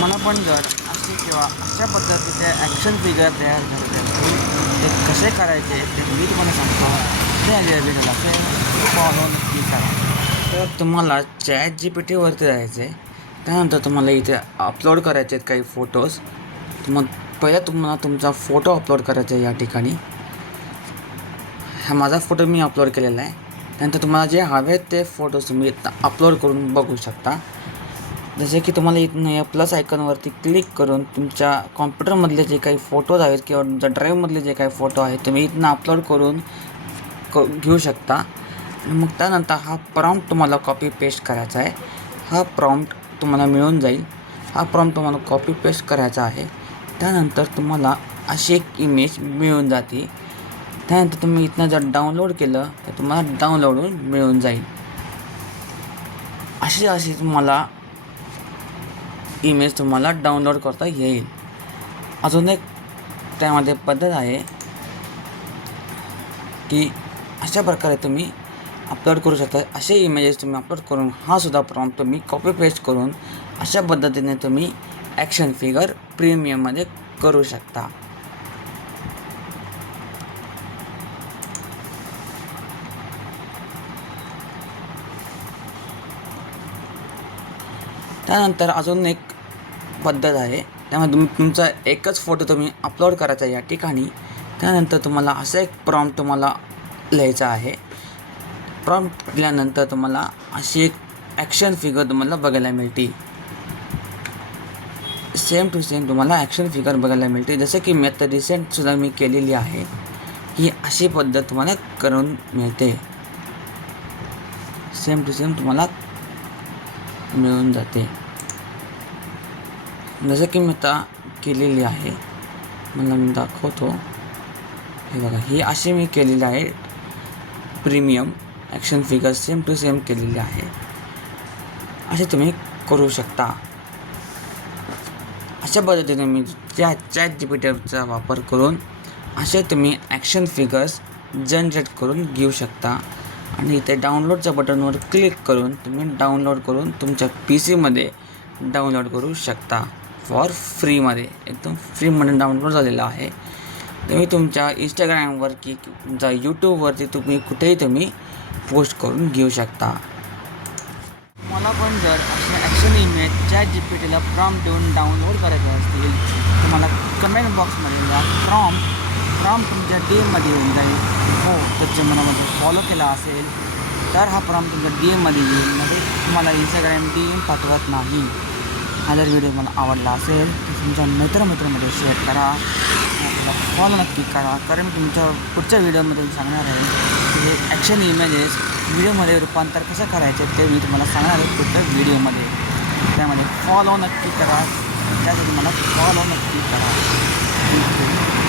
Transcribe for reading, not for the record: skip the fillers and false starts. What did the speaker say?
मला पण जर असे किंवा अशा पद्धतीचे ॲक्शन फिगर तयार करायचे असतील ते कसे करायचे ते मी तुम्हाला सांगतो. ते या व्हिडिओला फॉलो नक्की करा. तर तुम्हाला ChatGPTवरती जायचं आहे. त्यानंतर तुम्हाला इथे अपलोड करायचे आहेत काही फोटोज. मग पहिला तुम्हाला तुमचा फोटो अपलोड करायचा आहे. या ठिकाणी हा माझा फोटो मी अपलोड केलेला आहे. त्यानंतर तुम्हाला जे हवे ते फोटोज तुम्ही इथं अपलोड करून बघू शकता. जसे की तुम्हाला इथनं या प्लस आयकॉनवरती क्लिक करून तुमच्या कॉम्प्युटरमधले जे काही फोटोज आहेत किंवा तुमच्या ड्राईव्हमधले जे काही फोटो आहेत तुम्ही इथनं अपलोड करून घेऊ शकता. मग त्यानंतर हा प्रॉम्प्ट तुम्हाला कॉपी पेस्ट करायचा आहे. हा प्रॉम्प्ट तुम्हाला मिळून जाईल. हा प्रॉम्प्ट तुम्हाला कॉपी पेस्ट करायचा आहे. त्यानंतर तुम्हाला अशी एक इमेज मिळून जाते. त्यानंतर तुम्ही इथनं जर डाउनलोड केलं तर तुम्हाला डाउनलोड होऊन मिळून जाईल. अशी तुम्हाला इमेज तुम्हाला डाउनलोड करता येईल. अजून एक त्यामध्ये पद्धत आहे की अशा प्रकारे तुम्ही अपलोड करू शकता. असे इमेजेस तुम्ही अपलोड करून हा सुद्धा प्रॉम्प्ट तुम्ही कॉपी पेस्ट करून अशा पद्धतीने तुम्ही ॲक्शन फिगर प्रीमियममध्ये करू शकता. त्यानंतर अजून एक पद्धत आहे. त्यामध्ये तुमचा एकच फोटो तुम्ही अपलोड करायचा या ठिकाणी. त्यानंतर तुम्हाला असं एक प्रॉम्प्ट तुम्हाला लिहायचा आहे. प्रॉम्प्ट दिल्यानंतर तुम्हाला अशी एक ॲक्शन फिगर तुम्हाला बघायला मिळते. सेम टू सेम तुम्हाला ॲक्शन फिगर बघायला मिळते. जसं की मी आता रिसेंटसुद्धा मी केलेली आहे. ही अशी पद्धत तुम्हाला करून मिळते. सेम टू सेम तुम्हाला मिळून जाते. जसं की मी आता केलेली आहे. मला मी दाखवतो. हे बघा, ही अशी मी केलेली आहे. Premium action figure same to same केलेली आहे. असे तुम्ही करू शकता. अशा पद्धतीने मी ChatGPTचा वापर करून असे तुम्ही ॲक्शन फिगर्स जनरेट करून घेऊ शकता. आणि इथे डाउनलोडच्या बटनवर क्लिक करून तुम्ही डाउनलोड करून तुमच्या PCमध्ये डाउनलोड करू शकता. फॉर फ्रीमध्ये एकदम फ्रीमध्ये डाउनलोड झालेला आहे. तुम्ही तुमच्या इंस्टाग्रामवर की तुमच्या यूट्यूबवरती तुम्ही कुठेही तुम्ही पोस्ट करून घेऊ शकता. मला पण जर असे ॲक्शन इमेज ChatGPTला प्रॉम्प्ट देऊन डाउनलोड करायचे असतील तर मला कमेंट बॉक्समध्ये या प्रॉम्प्ट तुमच्या DMमध्ये येऊन जाईल. हो, तर जे मला फॉलो केला असेल तर हा प्रॉम्प्ट तुमच्या DMमध्ये येईल. म्हणजे तुम्हाला इंस्टाग्राम DM पाठवत नाही. हा जर व्हिडिओ मला आवडला असेल तर तुमच्या मित्रांमध्ये शेअर करा. आपल्याला फॉलो नक्की करा. कारण मी तुमच्या पुढच्या व्हिडिओमध्ये सांगणार आहे की हे ॲक्शन इमेजेस व्हिडिओमध्ये रूपांतर कसं करायचं ते मी तुम्हाला सांगणार आहे पुढच्या व्हिडिओमध्ये. त्यामध्ये फॉलो नक्की करा. त्यासाठी मला फॉलो नक्की करा.